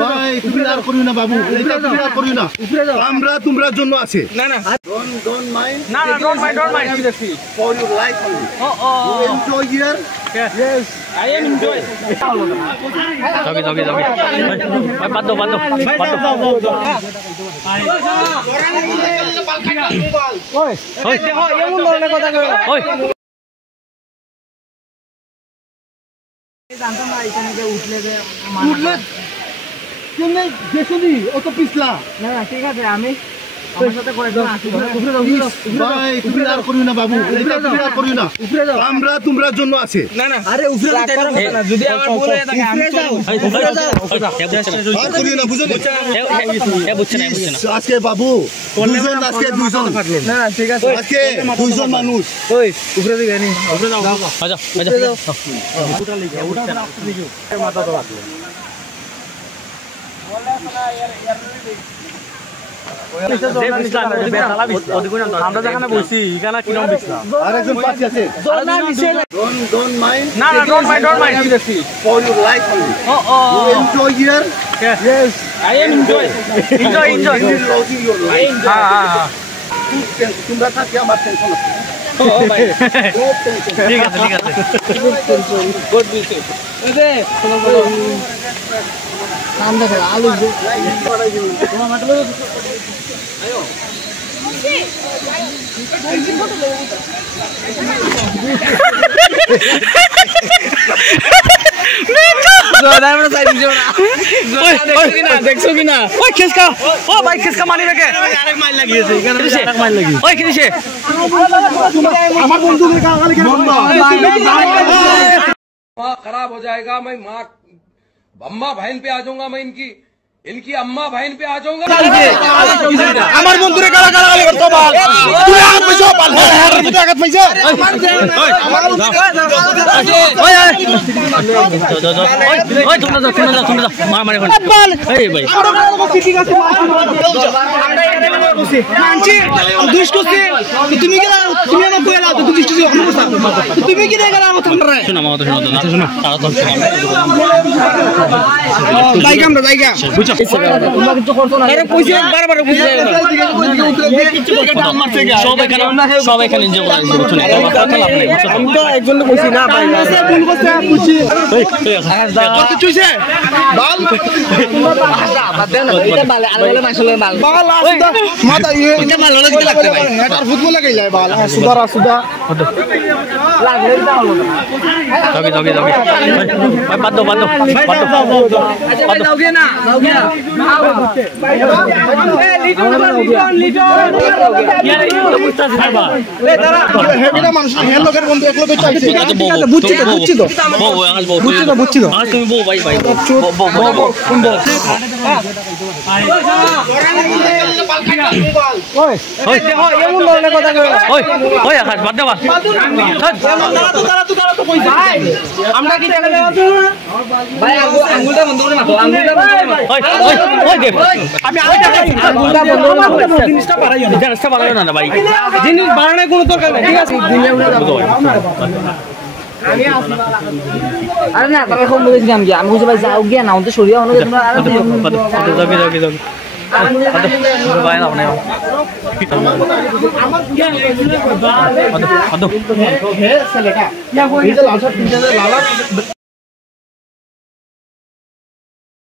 ভাই তুমি আর করিও না বাবু, এটা তুমি আর করিও না, আমরা তোমার জন্য আছে। না না don't mind, না না don't mind for your life only. You enjoy here? yes I am enjoy জগে ভাই বাদ দাও ওই ওই এমন ধরনের কথা কই ওই জানতাম না এখানে যে উঠলে তুমি দেখোনি অত পিছলা। না ঠিক আছে আমি আমার সাথে করে দাও ভাই তুমি আর করিও না বাবু, এটা তুমি আর করিও না, আমরা তোমার জন্য আছে। না না আরে উপরে যাইতে হবে না, যদি আমার ভুল হয়ে থাকে আমি আর করিও না, বুঝছো এ বুঝছ না আজকে বাবু দুইজন, আজকে দুইজন। না ঠিক আছে আজকে দুইজন মানুষ। ওই উপরে দিকে নি উপরে যাও আচ্ছা ওটা লিখে ওটা মাথা তো রাখলো আমরা যেখানে বসছি এখানে কিরকম বিছলাম আরেকজন পাশে আছে। don't mind, না না don't mind for your life only. You enjoy here? yes I am enjoy You are losing your life. হ্যাঁ তোমরা থাকি আমার টেনশন আছে। ও ভাই ঠিক আছে গুড বিলছে এদে নাম দেখো আলু তোমার মাত্র আয়ো দেখছো কিনা ওই খেসকা ও ভাই খেসকা মানি রেখে আরেক মাইল লাগিয়েছে এখানে আরেক মাইল লাগি ওই কিছে আমার বন্ধুদের গালি কেন বন্ধ? माँ खराब हो जाएगा, मैं माँ अम्मा बहन पे आ जाऊंगा, मैं इनकी अम्मा बहन पे आ जाऊंगा। আমার বন্ধুরে গালাগালি করতে বল, তুই আগত পয়সা পাল হ্যাঁ তুই আগত পয়সা ওই তোমরা যাও মারামারি করে এই ভাই ঠিক আছে আমরা এখানে বসে মানছি দুষ করছি, তুমি কি তুমি আমার কইলা তো দুষ করছি তুমি কি গেলা আমার তোমরা শোনো আমার কথা শোনো দাদা শোনো তারা তো জায়গা আমরা জায়গা বুঝছো তোমরা কিছু করছো না আরে কইছি বারবার কইছি সব এখানে যে বুঝছো না কথা লাভ নাই আমি তো একজনকে কইছি না ভাই ভুল করতে বুঝছি কত চুইছে বাল বাদ দেন এটা বালে আললে মাইছলে মাল বাল আসদা মাথা এটা মাল হলে দিতে লাগতে ভাই এটার ফুটবল লাগাই যায় বাল সুদা লাগলে দাও জগে ভাই বাদ দাও আচ্ছা ভাই দাও গিয়ে না হেভিটা মানুষ হেল লোকের বন্ধু এক লোকে চাইছে বুঝছি তো আর তুমি বউ ভাই কোন বউ ওই এমন ধরনের কথা কই ওই আকাশ বাদ দাও আমরা কি টাকা দেব ভাই আঙ্গুলটা বন্ধ করে মারো আঙ্গুলটা ওই দেব আমি আঙ্গুলটা বন্ধ করে মারো জিনিসটা বাড়াইও না ভাই জিনিস বাড়ানোর কোনো দরকার নেই ঠিক আছে আমি আসি আরে না তাহলে ফোন করেছিলাম কি আমি বুঝে ভাই যাও গিয়া না ওতে সরিয়া হলো তোমরা আরে জগে ভাই না না আমার হে ছেলেটা এই যে লাল শার্ট পিনতে লাল